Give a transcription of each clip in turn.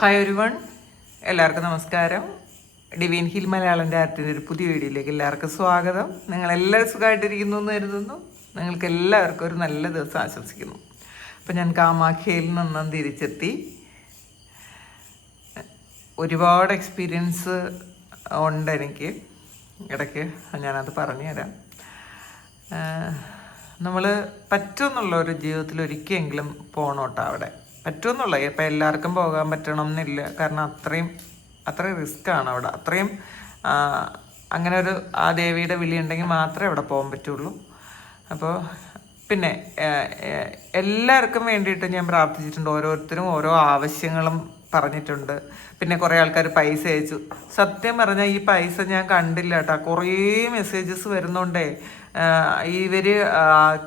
Hi ഒരുവൺ, എല്ലാവർക്കും നമസ്കാരം. Divine hill മലയാളൻ്റെ ആർട്ടിൻ്റെ ഒരു പുതിയ വീഡിയോയിലേക്ക് എല്ലാവർക്കും സ്വാഗതം. നിങ്ങളെല്ലാവരും സുഖമായിട്ടിരിക്കുന്നു എന്ന് കരുതുന്നു. നിങ്ങൾക്ക് എല്ലാവർക്കും ഒരു നല്ല ദിവസം ആശംസിക്കുന്നു. അപ്പം ഞാൻ കാമാഖ്യയിൽ നിന്നും തിരിച്ചെത്തി. ഒരുപാട് എക്സ്പീരിയൻസ് ഉണ്ട് എനിക്ക്. ഇടയ്ക്ക് ഞാനത് പറഞ്ഞുതരാം. നമ്മൾ പറ്റുമെന്നുള്ള ഒരു ജീവിതത്തിൽ ഒരിക്കലെങ്കിലും പോകണോട്ടോ അവിടെ. പറ്റുമെന്നുള്ള ഇപ്പം എല്ലാവർക്കും പോകാൻ പറ്റണം എന്നില്ല. കാരണം അത്രയും റിസ്ക്കാണ് അവിടെ. അങ്ങനെ ഒരു ആ ദേവിയുടെ വിളി ഉണ്ടെങ്കിൽ മാത്രമേ അവിടെ പോകാൻ പറ്റുള്ളൂ. അപ്പോൾ പിന്നെ എല്ലാവർക്കും വേണ്ടിയിട്ട് ഞാൻ പ്രാർത്ഥിച്ചിട്ടുണ്ട്. ഓരോരുത്തരും ഓരോ ആവശ്യങ്ങളും പറഞ്ഞിട്ടുണ്ട്. പിന്നെ കുറേ ആൾക്കാർ പൈസ അയച്ചു. സത്യം പറഞ്ഞാൽ ഈ പൈസ ഞാൻ കണ്ടില്ല കേട്ടോ. കുറേ മെസ്സേജസ് വരുന്നുണ്ടേ. ഇവർ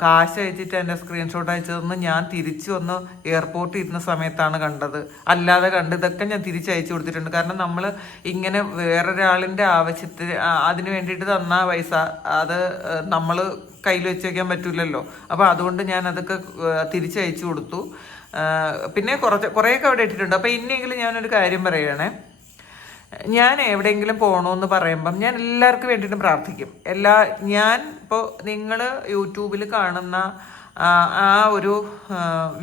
കാശ് അയച്ചിട്ട് എൻ്റെ സ്ക്രീൻഷോട്ട് അയച്ചതെന്ന് ഞാൻ തിരിച്ചു വന്ന് എയർപോർട്ടിൽ ഇരുന്ന സമയത്താണ് കണ്ടത്. അല്ലാതെ ഇതൊക്കെ ഞാൻ തിരിച്ചയച്ചു കൊടുത്തിട്ടുണ്ട്. കാരണം നമ്മൾ ഇങ്ങനെ വേറൊരാളിൻ്റെ ആവശ്യത്തിന് അതിന് വേണ്ടിയിട്ട് തന്ന പൈസ അത് നമ്മൾ കയ്യിൽ വെച്ച് വയ്ക്കാൻ പറ്റില്ലല്ലോ. അപ്പോൾ അതുകൊണ്ട് ഞാൻ അതൊക്കെ തിരിച്ചയച്ചു കൊടുത്തു. പിന്നെ കുറേയൊക്കെ അവിടെ ഇട്ടിട്ടുണ്ട്. അപ്പോൾ ഇനിയെങ്കിലും ഞാനൊരു കാര്യം പറയുകയാണേ. ഞാൻ എവിടെയെങ്കിലും പോകണമെന്ന് പറയുമ്പം ഞാൻ എല്ലാവർക്കും വേണ്ടിയിട്ടും പ്രാർത്ഥിക്കും. ഞാൻ ഇപ്പോൾ നിങ്ങൾ യൂട്യൂബിൽ കാണുന്ന ആ ഒരു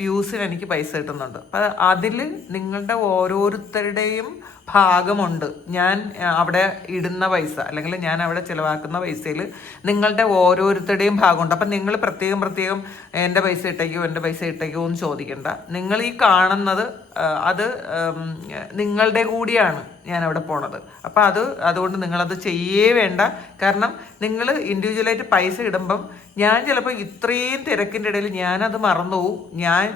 വ്യൂസിന് എനിക്ക് പൈസ കിട്ടുന്നുണ്ട്. അപ്പം അതിൽ നിങ്ങളുടെ ഓരോരുത്തരുടെയും ഭാഗമുണ്ട്. ഞാൻ അവിടെ ഇടുന്ന പൈസ അല്ലെങ്കിൽ ഞാൻ അവിടെ ചിലവാക്കുന്ന പൈസയിൽ നിങ്ങളുടെ ഓരോരുത്തരുടെയും ഭാഗമുണ്ട്. അപ്പം നിങ്ങൾ പ്രത്യേകം എൻ്റെ പൈസ ഇട്ടേക്കോ എന്ന് ചോദിക്കണ്ട. നിങ്ങൾ ഈ കാണുന്നത് അത് നിങ്ങളുടെ കൂടിയാണ് ഞാൻ അവിടെ പോണത്. അപ്പം അതുകൊണ്ട് നിങ്ങളത് ചെയ്യേ വേണ്ട. കാരണം നിങ്ങൾ ഇൻഡിവിജ്വലായിട്ട് പൈസ ഇടുമ്പം ഞാൻ ചിലപ്പോൾ ഇത്രയും തിരക്കിൻ്റെ ഇടയിൽ ഞാനത് മറന്നുപോകും. ഞാൻ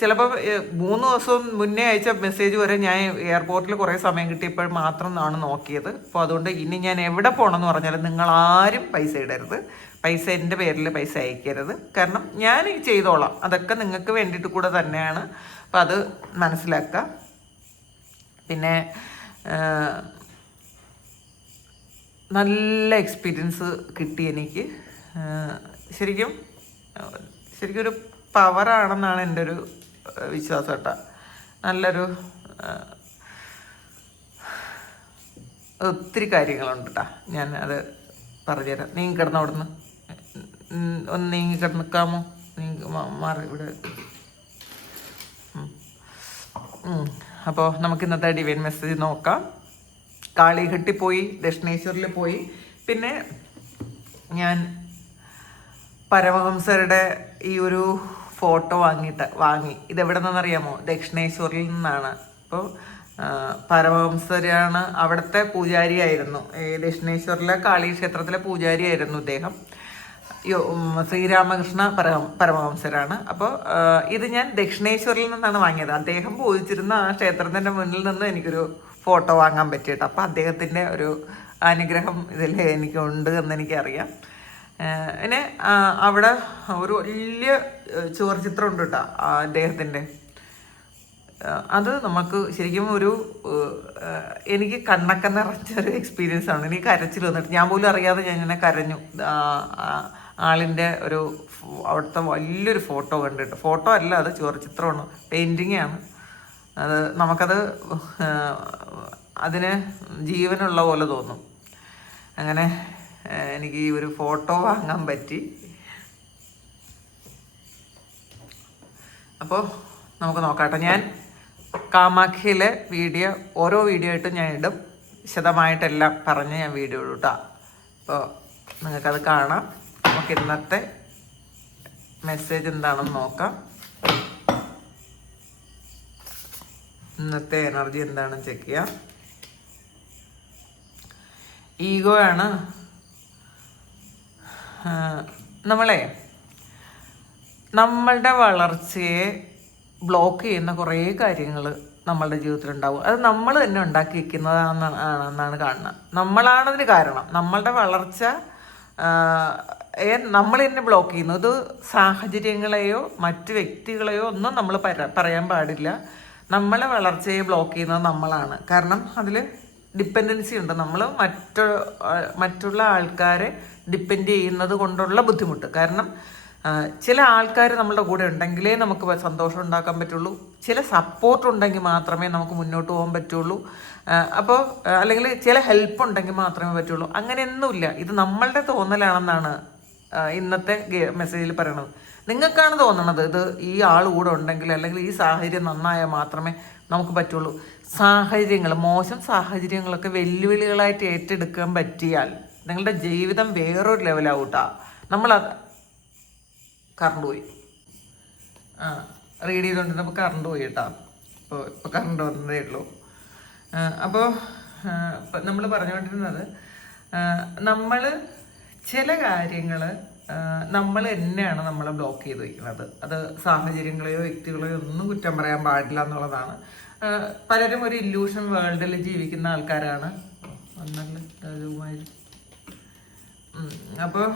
ചിലപ്പോൾ 3 ദിവസം മുന്നേ അയച്ച മെസ്സേജ് വരെ ഞാൻ എയർപോർട്ടിൽ കുറേ സമയം കിട്ടിയപ്പോൾ മാത്രമാണ് നോക്കിയത്. അപ്പോൾ അതുകൊണ്ട് ഇനി ഞാൻ എവിടെ പോകണമെന്ന് പറഞ്ഞാലും നിങ്ങളാരും പൈസ ഇടരുത്. എൻ്റെ പേരിൽ പൈസ അയക്കരുത്. കാരണം ഞാൻ ചെയ്തോളാം. അതൊക്കെ നിങ്ങൾക്ക് വേണ്ടിയിട്ട് കൂടെ തന്നെയാണ്. അപ്പം അത് മനസ്സിലാക്കുക. പിന്നെ നല്ല എക്സ്പീരിയൻസ് കിട്ടി എനിക്ക്. ശരിക്കും ഒരു പവറാണെന്നാണ് എൻ്റെ ഒരു വിശ്വാസം കേട്ടോ. നല്ലൊരു ഒത്തിരി കാര്യങ്ങളുണ്ട് കേട്ടോ. ഞാൻ അത് പറഞ്ഞുതരാം. നീങ്ങി കിടന്ന അവിടുന്ന് ഒന്ന് നീങ്ങി കിടന്നിക്കാമോ? മാറി ഇവിടെ. അപ്പോൾ നമുക്ക് ഇന്നത്തെ ഡിവൈൻ മെസ്സേജ് നോക്കാം. കാളിഘട്ടിൽ പോയി, ദക്ഷിണേശ്വരിൽ പോയി. പിന്നെ ഞാൻ പരമഹംസരുടെ ഈ ഒരു ഫോട്ടോ വാങ്ങി. ഇതെവിടെ നിന്നറിയാമോ? ദക്ഷിണേശ്വരിൽ നിന്നാണ്. അപ്പോൾ പരമഹംസരാണ് അവിടുത്തെ പൂജാരിയായിരുന്നു. ദക്ഷിണേശ്വരിലെ കാളി ക്ഷേത്രത്തിലെ പൂജാരിയായിരുന്നു ഇദ്ദേഹം. ശ്രീരാമകൃഷ്ണ പരമഹംസരാണ്. അപ്പോൾ ഇത് ഞാൻ ദക്ഷിണേശ്വരിൽ നിന്നാണ് വാങ്ങിയത്. അദ്ദേഹം പൂജിച്ചിരുന്ന ആ ക്ഷേത്രത്തിൻ്റെ മുന്നിൽ നിന്ന് എനിക്കൊരു ഫോട്ടോ വാങ്ങാൻ പറ്റിയിട്ട്. അപ്പോൾ അദ്ദേഹത്തിൻ്റെ ഒരു അനുഗ്രഹം ഇതിൽ എനിക്കുണ്ട് എന്നെനിക്കറിയാം. പിന്നെ അവിടെ ഒരു വലിയ ചുവർചിത്രം ഉണ്ട് കേട്ടോ അദ്ദേഹത്തിൻ്റെ. അത് നമുക്ക് ശരിക്കും എനിക്ക് കണ്ണൊക്കെ നിറച്ചൊരു എക്സ്പീരിയൻസ് ആണ്. എനിക്ക് കരച്ചിൽ വന്നിട്ട് ഞാൻ പോലും അറിയാതെ ഞാൻ ഇങ്ങനെ കരഞ്ഞു. ആളിൻ്റെ അവിടുത്തെ വലിയൊരു ഫോട്ടോ കണ്ടിട്ട്. ഫോട്ടോ അല്ല, അത് ചുവർചിത്രമാണ്, പെയിൻറ്റിങ് ആണ്. നമുക്കത് അതിന് ജീവനുള്ള പോലെ തോന്നും. അങ്ങനെ എനിക്ക് ഈ ഒരു ഫോട്ടോ വാങ്ങാൻ പറ്റി. അപ്പോൾ നമുക്ക് നോക്കാട്ടെ. ഞാൻ കാമാഖ്യയിലെ ഓരോ വീഡിയോ ആയിട്ട് ഞാൻ ഇടും. വിശദമായിട്ടെല്ലാം പറഞ്ഞ് ഞാൻ വീഡിയോ ഇടും കേട്ടോ. അപ്പോൾ നിങ്ങൾക്കത് കാണാം. നമുക്ക് ഇന്നത്തെ മെസ്സേജ് എന്താണെന്ന് നോക്കാം. ഇന്നത്തെ എനർജി എന്താണെന്ന് ചെക്ക് ചെയ്യാം. ഈഗോ ആണ്. നമ്മളുടെ വളർച്ചയെ ബ്ലോക്ക് ചെയ്യുന്ന കുറേ കാര്യങ്ങൾ നമ്മളുടെ ജീവിതത്തിലുണ്ടാവും. അത് നമ്മൾ തന്നെ ഉണ്ടാക്കി വയ്ക്കുന്നതാണെന്നാണ് കാണുന്നത്. നമ്മളാണതിന് കാരണം. നമ്മളുടെ വളർച്ച നമ്മൾ തന്നെ ബ്ലോക്ക് ചെയ്യുന്നു. ഇത് സാഹചര്യങ്ങളെയോ മറ്റു വ്യക്തികളെയോ ഒന്നും നമ്മൾ പറയാൻ പാടില്ല. നമ്മളെ വളർച്ചയെ ബ്ലോക്ക് ചെയ്യുന്നത് നമ്മളാണ്. കാരണം അതിൽ ഡിപ്പെൻഡൻസി ഉണ്ട്. നമ്മൾ മറ്റുള്ള ആൾക്കാരെ ഡിപ്പെൻഡ് ചെയ്യുന്നത് കൊണ്ടുള്ള ബുദ്ധിമുട്ട്. കാരണം ചില ആൾക്കാർ നമ്മളുടെ കൂടെ ഉണ്ടെങ്കിലേ നമുക്ക് സന്തോഷം ഉണ്ടാക്കാൻ പറ്റുള്ളൂ. ചില സപ്പോർട്ട് ഉണ്ടെങ്കിൽ മാത്രമേ നമുക്ക് മുന്നോട്ട് പോകാൻ പറ്റുള്ളൂ. അപ്പോൾ അല്ലെങ്കിൽ ചില ഹെൽപ്പ് ഉണ്ടെങ്കിൽ മാത്രമേ പറ്റുള്ളൂ. അങ്ങനെയൊന്നുമില്ല. ഇത് നമ്മളുടെ തോന്നലാണെന്നാണ് ഇന്നത്തെ മെസ്സേജിൽ പറയണത്. നിങ്ങൾക്കാണ് തോന്നണത് ഇത് ഈ ആൾ കൂടെ ഉണ്ടെങ്കിൽ അല്ലെങ്കിൽ ഈ സാഹചര്യം നന്നായാൽ മാത്രമേ നമുക്ക് പറ്റുള്ളൂ. സാഹചര്യങ്ങൾ, മോശം സാഹചര്യങ്ങളൊക്കെ വെല്ലുവിളികളായിട്ട് ഏറ്റെടുക്കാൻ പറ്റിയാൽ നിങ്ങളുടെ ജീവിതം വേറൊരു ലെവലാവൂട്ടാ. നമ്മളത് കറണ്ട് പോയി റീഡ് ചെയ്തുകൊണ്ടിരുന്നപ്പോൾ കറണ്ട് പോയി കേട്ടോ. ഇപ്പോൾ കറണ്ട് വന്നതേ ഉള്ളൂ. അപ്പോൾ നമ്മൾ പറഞ്ഞുകൊണ്ടിരുന്നത് നമ്മൾ ചില കാര്യങ്ങൾ നമ്മൾ തന്നെയാണ് നമ്മളെ ബ്ലോക്ക് ചെയ്ത് വയ്ക്കുന്നത്. അത് സാഹചര്യങ്ങളെയോ വ്യക്തികളെയോ ഒന്നും കുറ്റം പറയാൻ പാടില്ല എന്നുള്ളതാണ്. പലരും ഒരു ഇല്യൂഷൻ വേൾഡിൽ ജീവിക്കുന്ന ആൾക്കാരാണ്. അപ്പോൾ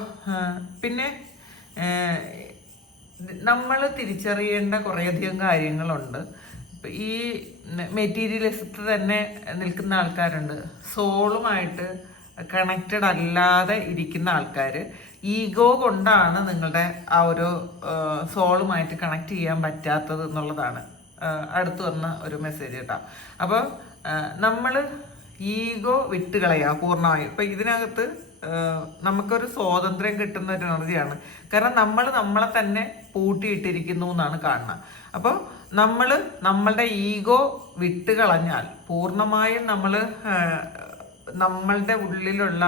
പിന്നെ നമ്മൾ തിരിച്ചറിയേണ്ട കുറേയധികം കാര്യങ്ങളുണ്ട്. ഈ മെറ്റീരിയലിസത്തിൽ തന്നെ നിൽക്കുന്ന ആൾക്കാരുണ്ട്. സോളുമായിട്ട് കണക്റ്റഡ് അല്ലാതെ ഇരിക്കുന്ന ആൾക്കാർ. ഈഗോ കൊണ്ടാണ് നിങ്ങളുടെ ആ ഒരു സോളുമായിട്ട് കണക്ട് ചെയ്യാൻ പറ്റാത്തത് എന്നുള്ളതാണ് അടുത്ത് വന്ന ഒരു മെസ്സേജ് കേട്ടോ. അപ്പോൾ നമ്മൾ ഈഗോ വിട്ടുകളയുക പൂർണ്ണമായും. ഇപ്പം ഇതിനകത്ത് നമുക്കൊരു സ്വാതന്ത്ര്യം കിട്ടുന്ന ഒരു എനർജിയാണ്. കാരണം നമ്മൾ നമ്മളെ തന്നെ പൂട്ടിയിട്ടിരിക്കുന്നു എന്നാണ് കാണുന്നത്. അപ്പോൾ നമ്മൾ നമ്മളുടെ ഈഗോ വിട്ടുകളഞ്ഞാൽ പൂർണ്ണമായും നമ്മൾ നമ്മളുടെ ഉള്ളിലുള്ള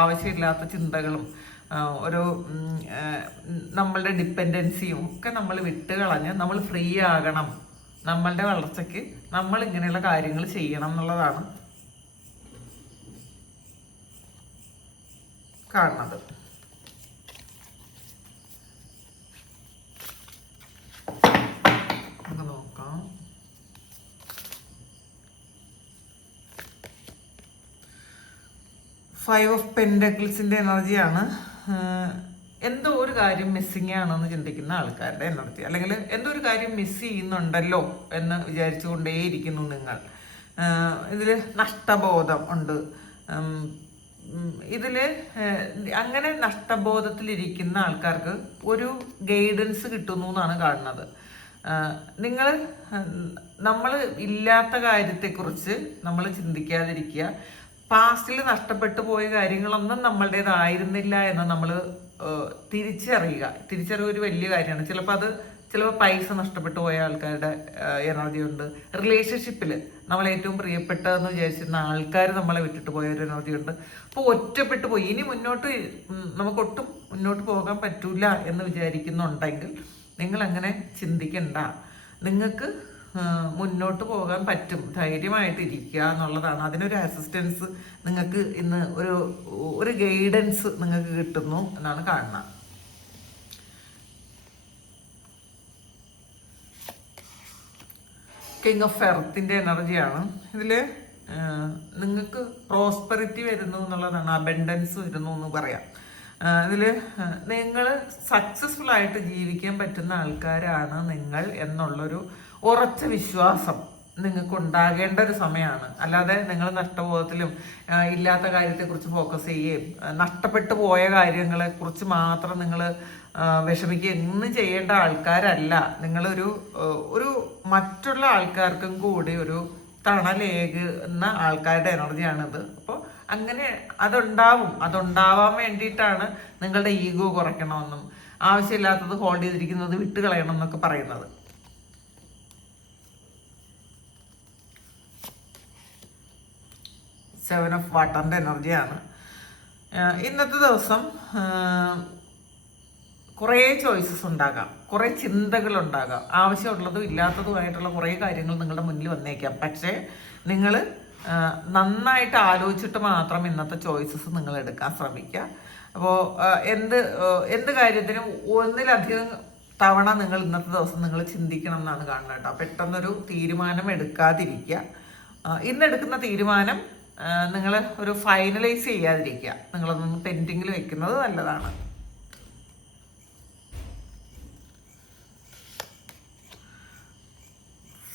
ആവശ്യമില്ലാത്ത ചിന്തകളും ഒരു നമ്മളുടെ ഡിപ്പെൻഡൻസിയും ഒക്കെ നമ്മൾ വിട്ടുകളഞ്ഞ് നമ്മൾ ഫ്രീ ആകണം. നമ്മളുടെ വളർച്ചയ്ക്ക് നമ്മൾ ഇങ്ങനെയുള്ള കാര്യങ്ങൾ ചെയ്യണം എന്നുള്ളതാണ് കാണുന്നത്. നമുക്ക് നോക്കാം. ഫൈവ് ഓഫ് പെൻഡക്കിൾസിന്റെ എനർജിയാണ്. എന്തോ ഒരു കാര്യം മിസ്സിങ് ആണെന്ന് ചിന്തിക്കുന്ന ആൾക്കാരുടെ എനർജി, അല്ലെങ്കിൽ എന്തോ ഒരു കാര്യം മിസ് ചെയ്യുന്നുണ്ടല്ലോ എന്ന് വിചാരിച്ചുകൊണ്ടേയിരിക്കുന്നു നിങ്ങൾ. ഇതിൽ നഷ്ടബോധം ഉണ്ട്. ഇതിൽ അങ്ങനെ നഷ്ടബോധത്തിലിരിക്കുന്ന ആൾക്കാർക്ക് ഒരു ഗൈഡൻസ് കിട്ടുന്നു എന്നാണ് കാണുന്നത്. നമ്മൾ ഇല്ലാത്ത കാര്യത്തെക്കുറിച്ച് നമ്മൾ ചിന്തിക്കാതിരിക്കുക. പാസ്റ്റിൽ നഷ്ടപ്പെട്ടു പോയ കാര്യങ്ങളൊന്നും നമ്മളുടേതായിരുന്നില്ല എന്ന് നമ്മൾ തിരിച്ചറിയുക ഒരു വലിയ കാര്യമാണ്. ചിലപ്പോൾ പൈസ നഷ്ടപ്പെട്ടു പോയ ആൾക്കാരുടെ എനർജി ഉണ്ട്. റിലേഷൻഷിപ്പിൽ നമ്മൾ ഏറ്റവും പ്രിയപ്പെട്ടതെന്ന് വിചാരിച്ചിരുന്ന ആൾക്കാർ നമ്മളെ വിട്ടിട്ട് പോയ ഒരു എനർജി ഉണ്ട്. അപ്പോൾ ഒറ്റപ്പെട്ടു പോയി, ഇനി നമുക്കൊട്ടും മുന്നോട്ട് പോകാൻ പറ്റൂല എന്ന് വിചാരിക്കുന്നുണ്ടെങ്കിൽ നിങ്ങൾ അങ്ങനെ ചിന്തിക്കണ്ട. നിങ്ങൾക്ക് മുന്നോട്ട് പോകാൻ പറ്റും. ധൈര്യമായിട്ട് ഇരിക്കുക എന്നുള്ളതാണ്. അതിനൊരു അസിസ്റ്റൻസ് നിങ്ങൾക്ക് ഇന്ന് ഒരു ഗൈഡൻസ് നിങ്ങൾക്ക് കിട്ടുന്നു എന്നാണ് കാണുന്നത്. കിങ് ഓഫ് എർത്തിന്റെ എനർജിയാണ്. ഇതിൽ നിങ്ങൾക്ക് പ്രോസ്പെറിറ്റി വരുന്നു എന്നുള്ളതാണ്, അബൻഡൻസ് വരുന്നു എന്ന് പറയാം. ഇതിൽ നിങ്ങൾ സക്സസ്ഫുൾ ആയിട്ട് ജീവിക്കാൻ പറ്റുന്ന ആൾക്കാരാണ് നിങ്ങൾ എന്നുള്ളൊരു ഉറച്ച വിശ്വാസം നിങ്ങൾക്ക് ഉണ്ടാകേണ്ട ഒരു സമയമാണ്. അല്ലാതെ നിങ്ങൾ നഷ്ടബോധത്തിലും ഇല്ലാത്ത കാര്യത്തെക്കുറിച്ച് ഫോക്കസ് ചെയ്യുകയും നഷ്ടപ്പെട്ടു പോയ കാര്യങ്ങളെക്കുറിച്ച് മാത്രം നിങ്ങൾ വിഷമിക്കുക ഒന്നും ചെയ്യേണ്ട ആൾക്കാരല്ല. നിങ്ങളൊരു മറ്റുള്ള ആൾക്കാർക്കും കൂടി ഒരു തണലേകുന്ന ആൾക്കാരുടെ എനർജിയാണിത്. അപ്പോൾ അങ്ങനെ അതുണ്ടാവാൻ വേണ്ടിയിട്ടാണ് നിങ്ങളുടെ ഈഗോ കുറയ്ക്കണമെന്നും ആവശ്യമില്ലാത്തത് ഹോൾഡ് ചെയ്തിരിക്കുന്നത് വിട്ടുകളയണം എന്നൊക്കെ പറയുന്നത്. സെവൻ ഓഫ് വാട്ടറിൻ്റെ എനർജിയാണ്. ഇന്നത്തെ ദിവസം കുറേ ചോയ്സസ് ഉണ്ടാകാം, കുറേ ചിന്തകളുണ്ടാകാം, ആവശ്യമുള്ളതും ഇല്ലാത്തതുമായിട്ടുള്ള കുറേ കാര്യങ്ങൾ നിങ്ങളുടെ മുന്നിൽ വന്നേക്കാം. പക്ഷേ നിങ്ങൾ നന്നായിട്ട് ആലോചിച്ചിട്ട് മാത്രം ഇന്നത്തെ ചോയ്സസ് നിങ്ങൾ എടുക്കാൻ ശ്രമിക്കുക. അപ്പോൾ എന്ത് കാര്യത്തിനും ഒന്നിലധികം തവണ നിങ്ങൾ ഇന്നത്തെ ദിവസം നിങ്ങൾ ചിന്തിക്കണം എന്നാണ് കാണുന്നത് കേട്ടോ. പെട്ടെന്നൊരു തീരുമാനം എടുക്കാതിരിക്കുക. ഇന്നെടുക്കുന്ന തീരുമാനം നിങ്ങൾ ഒരു ഫൈനലൈസ് ചെയ്യാതിരിക്കുക. നിങ്ങളൊന്ന് പെൻഡിങ്ങിൽ വെക്കുന്നത് നല്ലതാണ്.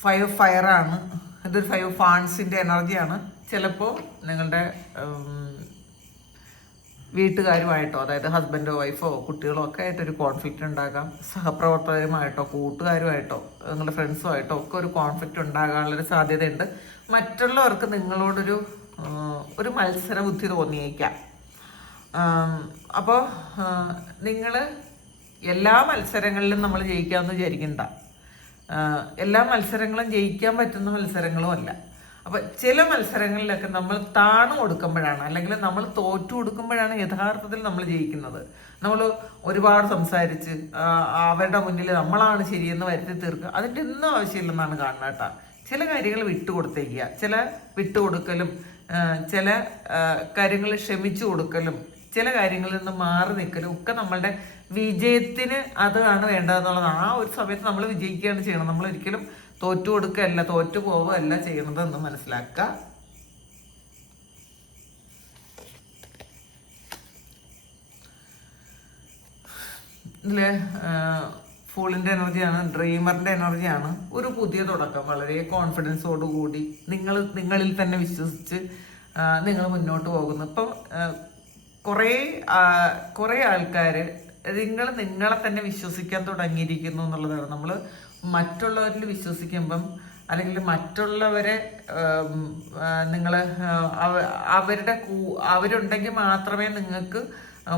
ഫൈവ് ഫയറാണ്. ഇതൊരു ഫൈവ് ഫാൻസിൻ്റെ എനർജിയാണ്. ചിലപ്പോൾ നിങ്ങളുടെ വീട്ടുകാരുമായിട്ടോ, അതായത് ഹസ്ബൻഡോ വൈഫോ കുട്ടികളോ ഒക്കെ ആയിട്ടൊരു കോൺഫ്ലിക്റ്റ് ഉണ്ടാകാം. സഹപ്രവർത്തകരുമായിട്ടോ കൂട്ടുകാരുമായിട്ടോ നിങ്ങളുടെ ഫ്രണ്ട്സുമായിട്ടോ ഒക്കെ ഒരു കോൺഫ്ലിക്റ്റ് ഉണ്ടാകാനുള്ളൊരു സാധ്യതയുണ്ട്. മറ്റുള്ളവർക്ക് നിങ്ങളോടൊരു ഒരു മത്സര ബുദ്ധി തോന്നിയേക്കാം. അപ്പോൾ നിങ്ങൾ എല്ലാ മത്സരങ്ങളിലും നമ്മൾ ജയിക്കാമെന്ന് വിചാരിക്കണ്ട. എല്ലാ മത്സരങ്ങളും ജയിക്കാൻ പറ്റുന്ന മത്സരങ്ങളും അല്ല. അപ്പം ചില മത്സരങ്ങളിലൊക്കെ നമ്മൾ താണു കൊടുക്കുമ്പോഴാണ്, അല്ലെങ്കിൽ നമ്മൾ തോറ്റു കൊടുക്കുമ്പോഴാണ് യഥാർത്ഥത്തിൽ നമ്മൾ ജയിക്കുന്നത്. നമ്മൾ ഒരുപാട് സംസാരിച്ച് അവരുടെ മുന്നിൽ നമ്മളാണ് ശരിയെന്ന് വരുത്തി തീർക്കുക, അതിൻ്റെ ഒന്നും ആവശ്യമില്ലെന്നാണ് കാണുന്നത് കേട്ടോ. ചില കാര്യങ്ങൾ വിട്ടുകൊടുത്തേക്കുക, ചില വിട്ടുകൊടുക്കലും, ചില കാര്യങ്ങൾ ക്ഷമിച്ചു കൊടുക്കലും, ചില കാര്യങ്ങളിൽ നിന്ന് മാറി നിൽക്കലും ഒക്കെ നമ്മളുടെ വിജയത്തിന് അതാണ് വേണ്ടതെന്നുള്ളതാണ്. ആ ഒരു സമയത്ത് നമ്മൾ വിജയിക്കുകയാണ് ചെയ്യണം. നമ്മൾ ഒരിക്കലും തോറ്റു കൊടുക്കുകയല്ല, തോറ്റു പോവുകയല്ല ചെയ്യണതെന്ന് മനസ്സിലാക്കുക. ഇതില് ഫൂളിൻ്റെ എനർജിയാണ്, ഡ്രീമറിൻ്റെ എനർജിയാണ്. ഒരു പുതിയ തുടക്കം, വളരെ കോൺഫിഡൻസോടു കൂടി നിങ്ങളിൽ തന്നെ വിശ്വസിച്ച് നിങ്ങൾ മുന്നോട്ട് പോകുന്നു. ഇപ്പം കുറേ ആൾക്കാർ നിങ്ങളെ തന്നെ വിശ്വസിക്കാൻ തുടങ്ങിയിരിക്കുന്നു എന്നുള്ളതാണ്. നമ്മൾ മറ്റുള്ളവരിൽ വിശ്വസിക്കുമ്പം, അല്ലെങ്കിൽ മറ്റുള്ളവരെ നിങ്ങൾ അവരുണ്ടെങ്കിൽ മാത്രമേ നിങ്ങൾക്ക്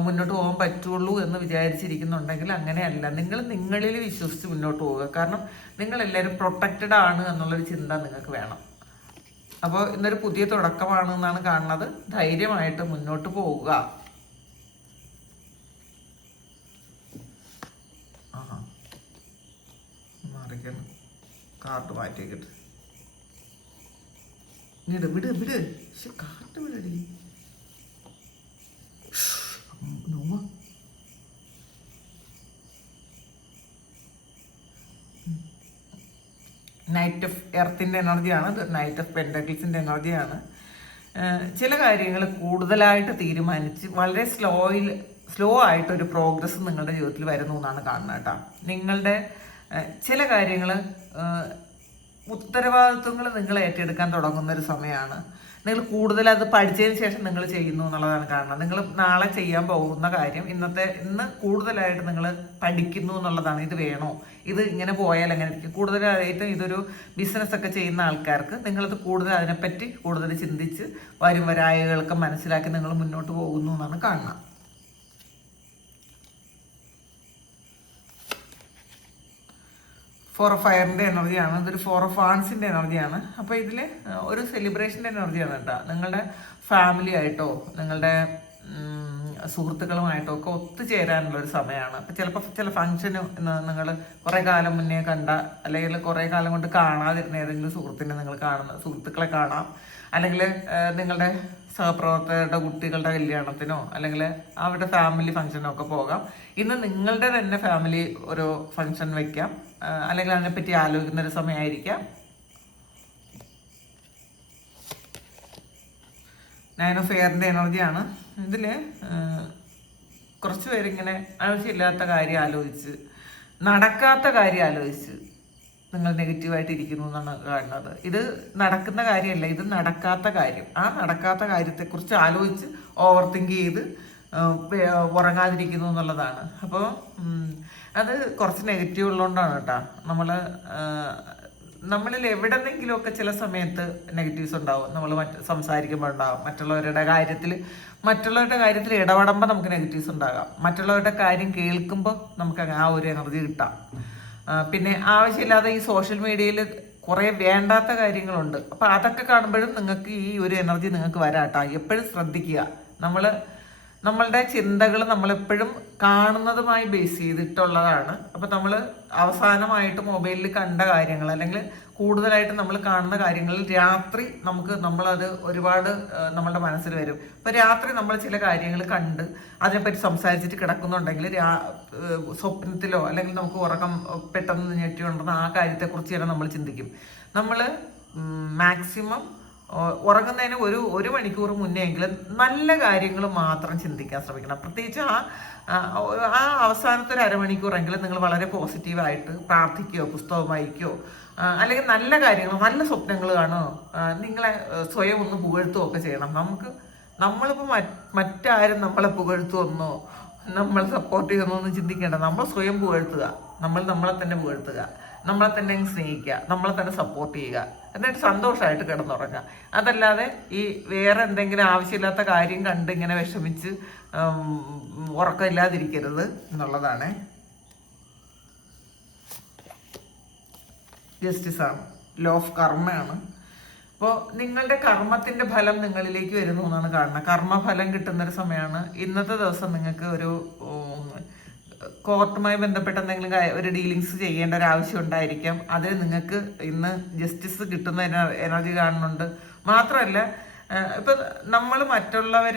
മുന്നോട്ട് പോകാൻ പറ്റുള്ളൂ എന്ന് വിചാരിച്ചിരിക്കുന്നുണ്ടെങ്കിൽ അങ്ങനെയല്ല. നിങ്ങൾ നിങ്ങളിൽ വിശ്വസിച്ച് മുന്നോട്ട് പോവുക. കാരണം നിങ്ങളെല്ലാവരും പ്രൊട്ടക്റ്റഡ് ആണ് എന്നുള്ളൊരു ചിന്ത നിങ്ങൾക്ക് വേണം. അപ്പോൾ ഇന്നൊരു പുതിയ തുടക്കമാണ് എന്നാണ് കാണുന്നത്. ധൈര്യമായിട്ട് മുന്നോട്ട് പോവുക. മാറിക്കണം, കാർഡ് മാറ്റിയേക്കിട്ട് വിട് വിട് വിട്. പക്ഷെ കാർഡ് വിടടി. നൈറ്റ് ഓഫ് എർത്തിൻ്റെ എനർജിയാണ് ഇത്. നൈറ്റ് ഓഫ് പെൻറ്റക്കിൾസിൻ്റെ എനർജിയാണ്. ചില കാര്യങ്ങൾ കൂടുതലായിട്ട് തീരുമാനിച്ച് വളരെ സ്ലോ ആയിട്ടൊരു പ്രോഗ്രസ് നിങ്ങളുടെ ജീവിതത്തിൽ വരുന്നു എന്നാണ് കാണുന്നത് കേട്ടോ. നിങ്ങളുടെ ചില കാര്യങ്ങൾ, ഉത്തരവാദിത്വങ്ങൾ നിങ്ങൾ ഏറ്റെടുക്കാൻ തുടങ്ങുന്ന ഒരു സമയമാണ്. നിങ്ങൾ കൂടുതൽ അത് പഠിച്ചതിന് ശേഷം നിങ്ങൾ ചെയ്യുന്നു എന്നുള്ളതാണ് കാണുന്നത്. നിങ്ങൾ നാളെ ചെയ്യാൻ പോകുന്ന കാര്യം ഇന്ന് കൂടുതലായിട്ട് നിങ്ങൾ പഠിക്കുന്നു എന്നുള്ളതാണ്. ഇത് വേണോ, ഇത് ഇങ്ങനെ പോയാൽ എങ്ങനെ ഇരിക്കും. കൂടുതലായിട്ടും ഇതൊരു ബിസിനസ്സൊക്കെ ചെയ്യുന്ന ആൾക്കാർക്ക് നിങ്ങളത് കൂടുതൽ അതിനെപ്പറ്റി കൂടുതൽ ചിന്തിച്ച് വരും വരായികൾക്ക് മനസ്സിലാക്കി നിങ്ങൾ മുന്നോട്ട് പോകുന്നു എന്നാണ് കാണുന്നത്. ഫോർ ഓഫ് ഫയറിൻ്റെ എനർജിയാണ്. ഇതൊരു ഫോർ ഓഫ് വാൺസിൻ്റെ എനർജിയാണ്. അപ്പോൾ ഇതിൽ ഒരു സെലിബ്രേഷൻ്റെ എനർജിയാണ് കേട്ടോ. നിങ്ങളുടെ ഫാമിലി ആയിട്ടോ നിങ്ങളുടെ സുഹൃത്തുക്കളുമായിട്ടോ ഒക്കെ ഒത്തുചേരാനുള്ള ഒരു സമയമാണ്. അപ്പോൾ ചിലപ്പോൾ ചില ഫംഗ്ഷന് നിങ്ങൾ കുറേ കാലം മുന്നേ കണ്ട, അല്ലെങ്കിൽ കുറേ കാലം കൊണ്ട് കാണാതിരുന്ന ഏതെങ്കിലും സുഹൃത്തുക്കളെ കാണാം. അല്ലെങ്കിൽ നിങ്ങളുടെ സഹപ്രവർത്തകരുടെ കുട്ടികളുടെ കല്യാണത്തിനോ അല്ലെങ്കിൽ അവരുടെ ഫാമിലി ഫംഗ്ഷനോ ഒക്കെ പോകാം. ഇന്ന് നിങ്ങളുടെ തന്നെ ഫാമിലി ഒരു ഫംഗ്ഷൻ വയ്ക്കാം, അല്ലെങ്കിൽ അതിനെപ്പറ്റി ആലോചിക്കുന്ന ഒരു സമയമായിരിക്കാം. 9 ഓഫ് എയറിൻ്റെ എനർജിയാണ്. ഇതിൽ കുറച്ച് പേരിങ്ങനെ ആവശ്യമില്ലാത്ത കാര്യം ആലോചിച്ച്, നടക്കാത്ത കാര്യം ആലോചിച്ച് നിങ്ങൾ നെഗറ്റീവായിട്ട് ഇരിക്കുന്നു എന്നാണ് കാണുന്നത്. ഇത് നടക്കുന്ന കാര്യമല്ല, ഇത് നടക്കാത്ത കാര്യം. ആ നടക്കാത്ത കാര്യത്തെക്കുറിച്ച് ആലോചിച്ച് ഓവർ തിങ്ക് ചെയ്ത് ഉറങ്ങാതിരിക്കുന്നു എന്നുള്ളതാണ്. അപ്പോൾ അത് കുറച്ച് നെഗറ്റീവ് ഉള്ളതുകൊണ്ടാണ് കേട്ടോ. നമ്മളിൽ എവിടെന്നെങ്കിലുമൊക്കെ ചില സമയത്ത് നെഗറ്റീവ്സ് ഉണ്ടാവും. നമ്മൾ സംസാരിക്കുമ്പോൾ ഉണ്ടാവും. മറ്റുള്ളവരുടെ കാര്യത്തിൽ ഇടപെടുമ്പോൾ നമുക്ക് നെഗറ്റീവ്സ് ഉണ്ടാകാം. മറ്റുള്ളവരുടെ കാര്യം കേൾക്കുമ്പോൾ നമുക്ക് ആ ഒരു എനർജി കിട്ടാം. പിന്നെ ആവശ്യമില്ലാതെ ഈ സോഷ്യൽ മീഡിയയിൽ കുറേ വേണ്ടാത്ത കാര്യങ്ങളുണ്ട്. അപ്പോൾ അതൊക്കെ കാണുമ്പോഴും നിങ്ങൾക്ക് ഈ ഒരു എനർജി നിങ്ങൾക്ക് വരാട്ടോ. എപ്പോഴും ശ്രദ്ധിക്കുക. നമ്മളുടെ ചിന്തകൾ നമ്മളെപ്പോഴും കാണുന്നതുമായി ബേസ് ചെയ്തിട്ടുള്ളതാണ്. അപ്പോൾ നമ്മൾ അവസാനമായിട്ട് മൊബൈലിൽ കണ്ട കാര്യങ്ങൾ, അല്ലെങ്കിൽ കൂടുതലായിട്ട് നമ്മൾ കാണുന്ന കാര്യങ്ങളിൽ രാത്രി നമ്മളത് ഒരുപാട് നമ്മളുടെ മനസ്സിൽ വരും. അപ്പോൾ രാത്രി നമ്മൾ ചില കാര്യങ്ങൾ കണ്ട് അതിനെപ്പറ്റി സംസാരിച്ചിട്ട് കിടക്കുന്നുണ്ടെങ്കിൽ സ്വപ്നത്തിലോ അല്ലെങ്കിൽ നമുക്ക് ഉറക്കം പെട്ടെന്ന് ഞെട്ടി ഉണ്ടെന്ന് ആ കാര്യത്തെക്കുറിച്ച് തന്നെ നമ്മൾ ചിന്തിക്കും. നമ്മൾ മാക്സിമം ഉറങ്ങുന്നതിന് ഒരു മണിക്കൂർ മുന്നേ എങ്കിലും നല്ല കാര്യങ്ങൾ മാത്രം ചിന്തിക്കാൻ ശ്രമിക്കണം. പ്രത്യേകിച്ച് ആ അവസാനത്തെ ഒരു അരമണിക്കൂറെങ്കിലും നിങ്ങൾ വളരെ പോസിറ്റീവായിട്ട് പ്രാർത്ഥിക്കുകയോ പുസ്തകം വായിക്കുകയോ അല്ലെങ്കിൽ നല്ല കാര്യങ്ങൾ, നല്ല സ്വപ്നങ്ങൾ കാണുമോ, നിങ്ങളെ സ്വയം ഒന്ന് പുകഴ്ത്തുകയോ ഒക്കെ ചെയ്യണം. നമ്മളിപ്പോൾ മറ്റാരും നമ്മളെ പുകഴ്ത്തുമെന്നോ നമ്മൾ സപ്പോർട്ട് ചെയ്യുന്നോ ഒന്നും ചിന്തിക്കേണ്ട. നമ്മൾ സ്വയം പുകഴ്ത്തുക, നമ്മളെ തന്നെ പുകഴ്ത്തുക, നമ്മളെ തന്നെ സ്നേഹിക്കുക, നമ്മളെ തന്നെ സപ്പോർട്ട് ചെയ്യുക, എന്നിട്ട് സന്തോഷമായിട്ട് കിടന്നുറങ്ങുക. അതല്ലാതെ ഈ വേറെ എന്തെങ്കിലും ആവശ്യമില്ലാത്ത കാര്യം കണ്ട് ഇങ്ങനെ വിഷമിച്ച് ഉറക്കമില്ലാതിരിക്കരുത് എന്നുള്ളതാണ്. ജസ്റ്റിസാണ്, ലോ ഓഫ് കർമ്മയാണ്. അപ്പോൾ നിങ്ങളുടെ കർമ്മത്തിൻ്റെ ഫലം നിങ്ങളിലേക്ക് വരുന്നു എന്നാണ് കാണുന്നത്. കർമ്മഫലം കിട്ടുന്നൊരു സമയമാണ്. ഇന്നത്തെ ദിവസം നിങ്ങൾക്ക് ഒരു കോർട്ടുമായി ബന്ധപ്പെട്ട എന്തെങ്കിലും ഒരു ഡീലിങ്സ് ചെയ്യേണ്ട ഒരു ആവശ്യം ഉണ്ടായിരിക്കാം. അതിൽ നിങ്ങൾക്ക് ഇന്ന് ജസ്റ്റിസ് കിട്ടുന്ന എനർജി കാണുന്നുണ്ട്. മാത്രമല്ല, ഇപ്പം നമ്മൾ മറ്റുള്ളവർ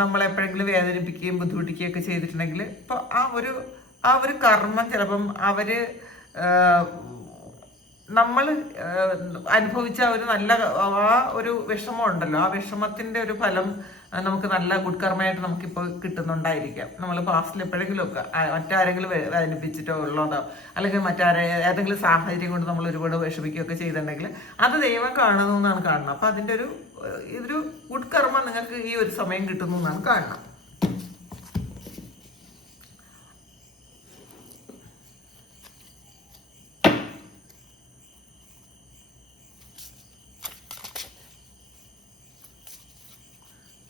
നമ്മളെപ്പോഴെങ്കിലും വേദനിപ്പിക്കുകയും ബുദ്ധിമുട്ടിക്കുകയൊക്കെ ചെയ്തിട്ടുണ്ടെങ്കിൽ ഇപ്പോൾ ആ ഒരു കർമ്മം ചിലപ്പം അവർ നമ്മൾ അനുഭവിച്ച ഒരു നല്ല ആ ഒരു വിഷമം ഉണ്ടല്ലോ, ആ വിഷമത്തിൻ്റെ ഒരു ഫലം നമുക്ക് നല്ല ഗുഡ് കർമ്മയായിട്ട് നമുക്കിപ്പോൾ കിട്ടുന്നുണ്ടായിരിക്കാം. നമ്മൾ പാസ്റ്റിൽ എപ്പോഴെങ്കിലും ഒക്കെ മറ്റാരെങ്കിലും വേദനിപ്പിച്ചിട്ടോ ഉള്ളതോ അല്ലെങ്കിൽ ഏതെങ്കിലും സാഹചര്യം കൊണ്ട് നമ്മൾ ഒരുപാട് വിഷമിക്കുകയൊക്കെ ചെയ്തിട്ടുണ്ടെങ്കിൽ അത് ദൈവം കാണുന്നു എന്നാണ് കാണുന്നത്. അപ്പം അതിൻ്റെ ഇതൊരു ഗുഡ് കർമ്മ നിങ്ങൾക്ക് ഈ ഒരു സമയം കിട്ടുന്നു എന്നാണ് കാണുന്നത്.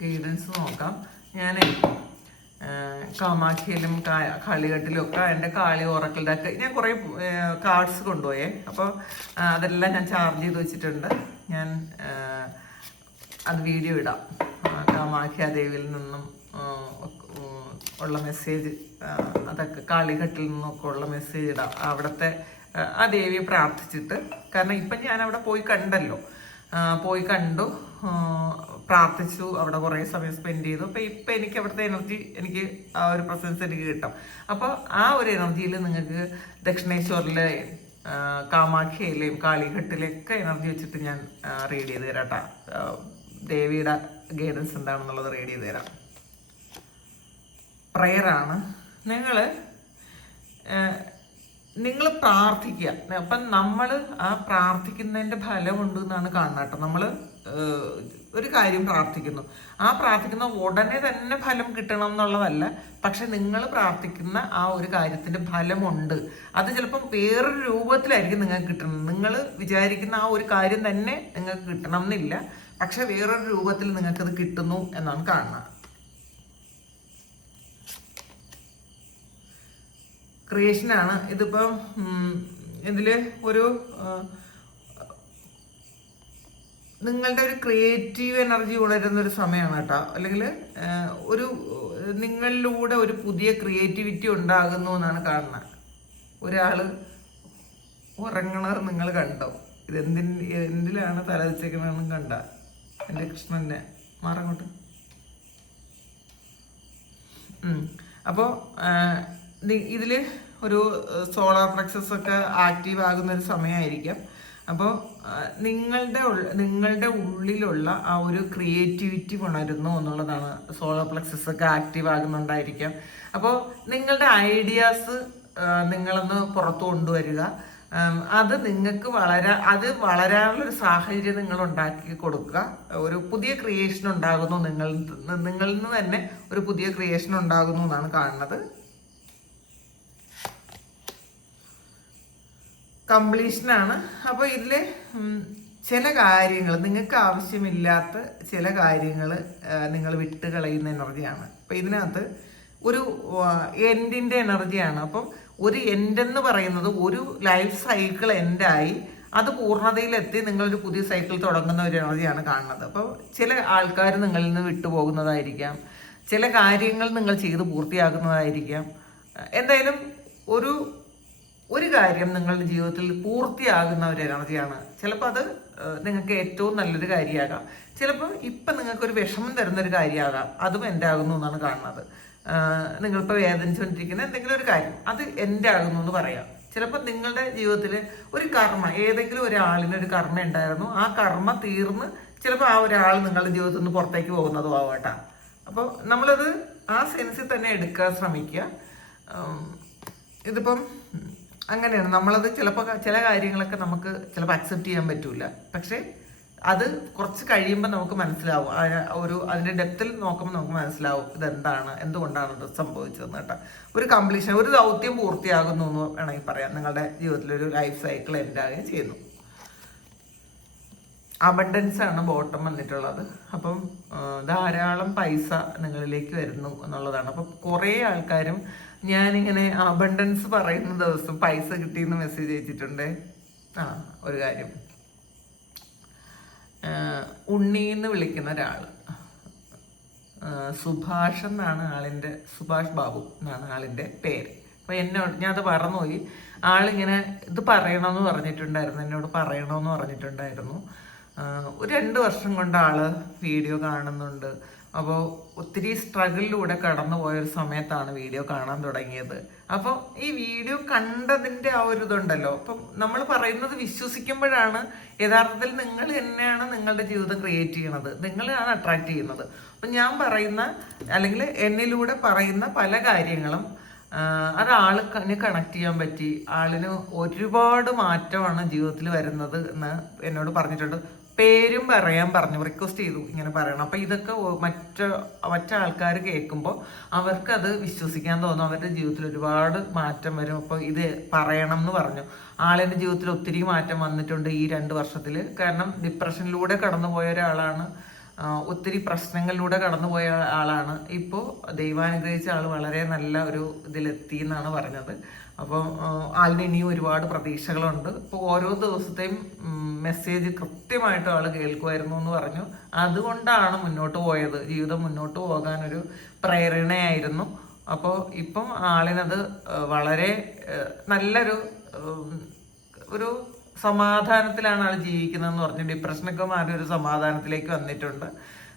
ഗൈഡൻസ് നോക്കാം. ഞാൻ കാമാഖിയിലും കാളികട്ടിലും ഒക്കെ എൻ്റെ കാളി ഓറക്കളുടെ ഒക്കെ ഞാൻ കുറേ കാർഡ്സ് കൊണ്ടുപോയേ. അപ്പോൾ അതെല്ലാം ഞാൻ ചാർജ് ചെയ്ത് വെച്ചിട്ടുണ്ട്. ഞാൻ അത് വീഡിയോ ഇടാം. കാമാഖ്യ ദേവിയിൽ നിന്നും ഉള്ള മെസ്സേജ്, അതൊക്കെ കാളിഘട്ടിൽ നിന്നൊക്കെ ഉള്ള മെസ്സേജ് ഇടാം. അവിടുത്തെ ആ ദേവിയെ പ്രാർത്ഥിച്ചിട്ട്, കാരണം ഇപ്പം ഞാൻ അവിടെ പോയി കണ്ടു, പ്രാർത്ഥിച്ചു, അവിടെ കുറേ സമയം സ്പെൻഡ് ചെയ്തു. അപ്പോൾ ഇപ്പം എനിക്ക് അവിടുത്തെ എനർജി, എനിക്ക് ആ ഒരു പ്രസൻസ് എനിക്ക് കിട്ടും. അപ്പോൾ ആ ഒരു എനർജിയിൽ നിങ്ങൾക്ക് ദക്ഷിണേശ്വറിലെ കാമാഖ്യയിലെയും കാളിഘട്ടിലെയൊക്കെ എനർജി വെച്ചിട്ട് ഞാൻ റീഡ് ചെയ്ത് തരാം കേട്ടോ. ദേവിയുടെ ഗൈഡൻസ് എന്താണെന്നുള്ളത് റീഡ് ചെയ്ത് തരാം. പ്രയറാണ്. നിങ്ങൾ പ്രാർത്ഥിക്കുക. അപ്പം നമ്മൾ ആ പ്രാർത്ഥിക്കുന്നതിൻ്റെ ഫലമുണ്ട് എന്നാണ് കാണുന്നത് കേട്ടോ. നമ്മൾ ഒരു കാര്യം പ്രാർത്ഥിക്കുന്നു, ആ പ്രാർത്ഥിക്കുന്ന ഉടനെ തന്നെ ഫലം കിട്ടണം എന്നുള്ളതല്ല. പക്ഷെ നിങ്ങൾ പ്രാർത്ഥിക്കുന്ന ആ ഒരു കാര്യത്തിൻ്റെ ഫലമുണ്ട്. അത് ചിലപ്പം വേറൊരു രൂപത്തിലായിരിക്കും നിങ്ങൾക്ക് കിട്ടണം. നിങ്ങൾ വിചാരിക്കുന്ന ആ ഒരു കാര്യം തന്നെ നിങ്ങൾക്ക് കിട്ടണം എന്നില്ല, പക്ഷെ വേറൊരു രൂപത്തിൽ നിങ്ങൾക്കത് കിട്ടുന്നു എന്നാണ് കാണുന്നത്. ക്രിയേഷനാണ് ഇതിപ്പം. ഇതിൽ ഒരു നിങ്ങളുടെ ഒരു ക്രിയേറ്റീവ് എനർജി ഉണരുന്നൊരു സമയമാണ് കേട്ടോ. അല്ലെങ്കിൽ നിങ്ങളിലൂടെ ഒരു പുതിയ ക്രിയേറ്റിവിറ്റി ഉണ്ടാകുന്നു എന്നാണ് കാണുന്നത്. ഒരാൾ ഉറങ്ങണത് നിങ്ങൾ കണ്ടോ? എന്തിലാണ് തല വെച്ചേക്കണമെന്നും കണ്ട എൻ്റെ കൃഷ്ണനെ മാറങ്ങോട്ട്. അപ്പോൾ ഇതിൽ ഒരു സോളാർ പ്ലക്സസ് ഒക്കെ ആക്റ്റീവ് ആകുന്നൊരു സമയമായിരിക്കാം. അപ്പോൾ നിങ്ങളുടെ ഉള്ളിലുള്ള ആ ഒരു ക്രിയേറ്റിവിറ്റി ഉണരുന്നു എന്നുള്ളതാണ്. സോളാർ പ്ലക്സസ് ഒക്കെ ആക്റ്റീവ് ആകുന്നുണ്ടായിരിക്കാം. അപ്പോൾ നിങ്ങളുടെ ഐഡിയാസ് നിങ്ങളൊന്ന് പുറത്തു കൊണ്ടുവരിക. അത് നിങ്ങൾക്ക് വളരാനുള്ളൊരു സാഹചര്യം നിങ്ങൾ ഉണ്ടാക്കി കൊടുക്കുക. ഒരു പുതിയ ക്രിയേഷൻ ഉണ്ടാകുന്നു, നിങ്ങളിൽ നിന്ന് തന്നെ ഒരു പുതിയ ക്രിയേഷൻ ഉണ്ടാകുന്നു എന്നാണ് കാണുന്നത്. കംപ്ലീഷനാണ്. അപ്പോൾ ഇതിൽ ചില കാര്യങ്ങൾ, നിങ്ങൾക്ക് ആവശ്യമില്ലാത്ത ചില കാര്യങ്ങൾ നിങ്ങൾ വിട്ട് കളയുന്ന എനർജിയാണ്. അപ്പോൾ ഇതിനകത്ത് ഒരു എൻഡിൻ്റെ എനർജിയാണ്. അപ്പം ഒരു എൻഡെന്ന് പറയുന്നത് ഒരു ലൈഫ് സൈക്കിൾ എൻഡായി അത് പൂർണ്ണതയിലെത്തി നിങ്ങളൊരു പുതിയ സൈക്കിൾ തുടങ്ങുന്ന ഒരു എനർജിയാണ് കാണുന്നത്. അപ്പോൾ ചില ആൾക്കാർ നിങ്ങളിൽ നിന്ന് വിട്ടുപോകുന്നതായിരിക്കാം, ചില കാര്യങ്ങൾ നിങ്ങൾ ചെയ്ത് പൂർത്തിയാക്കുന്നതായിരിക്കാം. എന്തായാലും ഒരു കാര്യം നിങ്ങളുടെ ജീവിതത്തിൽ പൂർത്തിയാകുന്ന ഒരു എനർജിയാണ്. ചിലപ്പോൾ അത് നിങ്ങൾക്ക് ഏറ്റവും നല്ലൊരു കാര്യമാകാം, ചിലപ്പോൾ ഇപ്പം നിങ്ങൾക്കൊരു വിഷമം തരുന്നൊരു കാര്യമാകാം. അതും എൻ്റെ ആകുന്നു എന്നാണ് കാണുന്നത്. നിങ്ങളിപ്പോൾ വേദനിച്ചുകൊണ്ടിരിക്കുന്ന എന്തെങ്കിലും ഒരു കാര്യം അത് എൻ്റെ ആകുന്നു എന്ന് പറയാം. ചിലപ്പോൾ നിങ്ങളുടെ ജീവിതത്തിൽ ഒരു കർമ്മ, ഏതെങ്കിലും ഒരാളിനൊരു കർമ്മ ഉണ്ടായിരുന്നു, ആ കർമ്മ തീർന്ന് ചിലപ്പോൾ ആ ഒരാൾ നിങ്ങളുടെ ജീവിതത്തിൽ നിന്ന് പുറത്തേക്ക് പോകുന്നതും ആവട്ടെ. അപ്പോൾ നമ്മളത് ആ സെൻസിൽ തന്നെ എടുക്കാൻ ശ്രമിക്കുക. ഇതിപ്പം അങ്ങനെയാണ്. നമ്മളത് ചിലപ്പോൾ ചില കാര്യങ്ങളൊക്കെ നമുക്ക് ചിലപ്പോൾ അക്സെപ്റ്റ് ചെയ്യാൻ പറ്റില്ല, പക്ഷേ അത് കുറച്ച് കഴിയുമ്പോൾ നമുക്ക് മനസ്സിലാവും. അതിന്റെ ഡെപ്തിൽ നോക്കുമ്പോൾ നമുക്ക് മനസ്സിലാവും ഇതെന്താണ്, എന്തുകൊണ്ടാണ് ഇത് സംഭവിച്ചതെന്ന് കേട്ടോ. ഒരു കംപ്ലീഷൻ, ഒരു ദൗത്യം പൂർത്തിയാകുന്നു എന്ന് വേണമെങ്കിൽ പറയാം. നിങ്ങളുടെ ജീവിതത്തിലൊരു ലൈഫ് സൈക്കിൾ എൻഡ് ആകുകയും ചെയ്യുന്നു. അബണ്ടൻസ് ആണ് ബോട്ടം വന്നിട്ടുള്ളത്. അപ്പം ധാരാളം പൈസ നിങ്ങളിലേക്ക് വരുന്നു എന്നുള്ളതാണ്. അപ്പം കുറേ ആൾക്കാരും ഞാനിങ്ങനെ അബണ്ടൻസ് പറയുന്ന ദിവസം പൈസ കിട്ടിയെന്ന് മെസ്സേജ് അയച്ചിട്ടുണ്ട്. ഒരു കാര്യം, ഉണ്ണീന്ന് വിളിക്കുന്ന ഒരാൾ, സുഭാഷ് എന്നാണ് ആളിൻ്റെ, സുഭാഷ് ബാബു എന്നാണ് ആളിൻ്റെ പേര്. അപ്പോൾ എന്നോട്, ഞാൻ അത് മറന്നുപോയി, ആളിങ്ങനെ ഇത് പറയണമെന്ന് പറഞ്ഞിട്ടുണ്ടായിരുന്നു, എന്നോട് പറയണമെന്ന് പറഞ്ഞിട്ടുണ്ടായിരുന്നു. ഒരു 2 വർഷം കൊണ്ട് ആള് വീഡിയോ കാണുന്നുണ്ട്. അപ്പോൾ ഒത്തിരി സ്ട്രഗിളിലൂടെ കടന്നു പോയൊരു സമയത്താണ് വീഡിയോ കാണാൻ തുടങ്ങിയത്. അപ്പോൾ ഈ വീഡിയോ കണ്ടതിൻ്റെ ആ ഒരു ഇതുണ്ടല്ലോ, അപ്പം നമ്മൾ പറയുന്നത് വിശ്വസിക്കുമ്പോഴാണ് യഥാർത്ഥത്തിൽ നിങ്ങൾ തന്നെയാണ് നിങ്ങളുടെ ജീവിതം ക്രിയേറ്റ് ചെയ്യണത്, നിങ്ങളെയാണ് അട്രാക്ട് ചെയ്യുന്നത്. അപ്പം ഞാൻ പറയുന്ന, അല്ലെങ്കിൽ എന്നിലൂടെ പറയുന്ന പല കാര്യങ്ങളും അത് ആളിന് കണക്ട് ചെയ്യാൻ പറ്റി. ആളിന് ഒരുപാട് മാറ്റമാണ് ജീവിതത്തിൽ വരുന്നത് എന്ന് എന്നോട് പറഞ്ഞിട്ടുണ്ട്. പേരും പറയാൻ പറഞ്ഞു, റിക്വസ്റ്റ് ചെയ്തു ഇങ്ങനെ പറയണം. അപ്പം ഇതൊക്കെ മറ്റാൾക്കാർ കേൾക്കുമ്പോൾ അവർക്കത് വിശ്വസിക്കാൻ തോന്നും, അവരുടെ ജീവിതത്തിൽ ഒരുപാട് മാറ്റം വരും. അപ്പോൾ ഇത് പറയണം എന്ന് പറഞ്ഞു. ആളിൻ്റെ ജീവിതത്തിൽ ഒത്തിരി മാറ്റം വന്നിട്ടുണ്ട് ഈ 2 വർഷത്തിൽ. കാരണം ഡിപ്രഷനിലൂടെ കടന്നുപോയ ഒരാളാണ്, ഒത്തിരി പ്രശ്നങ്ങളിലൂടെ കടന്നുപോയ ആളാണ്. ഇപ്പോൾ ദൈവാനുഗ്രഹിച്ച ആൾ വളരെ നല്ല ഒരു ഇതിലെത്തി എന്നാണ് പറഞ്ഞത്. അപ്പം ആളിന് ഇനിയും ഒരുപാട് പ്രതീക്ഷകളുണ്ട്. ഇപ്പോൾ ഓരോ ദിവസത്തെയും മെസ്സേജ് കൃത്യമായിട്ട് ആൾ കേൾക്കുമായിരുന്നു എന്ന് പറഞ്ഞു. അതുകൊണ്ടാണ് മുന്നോട്ട് പോയത്, ജീവിതം മുന്നോട്ട് പോകാനൊരു പ്രേരണയായിരുന്നു. അപ്പോൾ ഇപ്പം ആളിനത് വളരെ നല്ലൊരു ഒരു സമാധാനത്തിലാണ് ആൾ ജീവിക്കുന്നതെന്ന് പറഞ്ഞു. ഡിപ്രഷനൊക്കെ മാറി ഒരു സമാധാനത്തിലേക്ക് വന്നിട്ടുണ്ട്.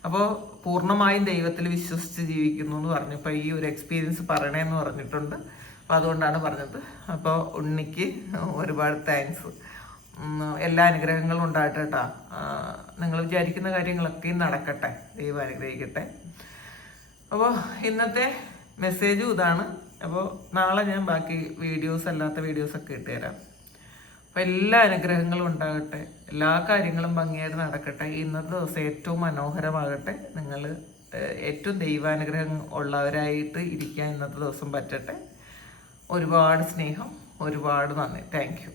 അപ്പോൾ പൂർണ്ണമായും ദൈവത്തിൽ വിശ്വസിച്ച് ജീവിക്കുന്നു എന്ന് പറഞ്ഞു. ഇപ്പോൾ ഈ ഒരു എക്സ്പീരിയൻസ് പറയണേന്ന് പറഞ്ഞിട്ടുണ്ട്. അപ്പോൾ അതുകൊണ്ടാണ് പറഞ്ഞത്. അപ്പോൾ ഉണ്ണിക്ക് ഒരുപാട് താങ്ക്സ്. എല്ലാ അനുഗ്രഹങ്ങളും ഉണ്ടാകട്ടെ കേട്ടോ. നിങ്ങൾ വിചാരിക്കുന്ന കാര്യങ്ങളൊക്കെയും നടക്കട്ടെ, ദൈവം അനുഗ്രഹിക്കട്ടെ. അപ്പോൾ ഇന്നത്തെ മെസ്സേജും ഇതാണ്. അപ്പോൾ നാളെ ഞാൻ ബാക്കി വീഡിയോസ്, അല്ലാത്ത വീഡിയോസൊക്കെ ഇട്ടുതരാം. അപ്പം എല്ലാ അനുഗ്രഹങ്ങളും ഉണ്ടാകട്ടെ, എല്ലാ കാര്യങ്ങളും ഭംഗിയായിട്ട് നടക്കട്ടെ. ഇന്നത്തെ ദിവസം ഏറ്റവും മനോഹരമാകട്ടെ. നിങ്ങൾ ഏറ്റവും ദൈവാനുഗ്രഹം ഉള്ളവരായിട്ട് ഇരിക്കാൻ ഇന്നത്തെ ദിവസം പറ്റട്ടെ. ഒരുപാട് സ്നേഹം, ഒരുപാട് നന്ദി. Thank you.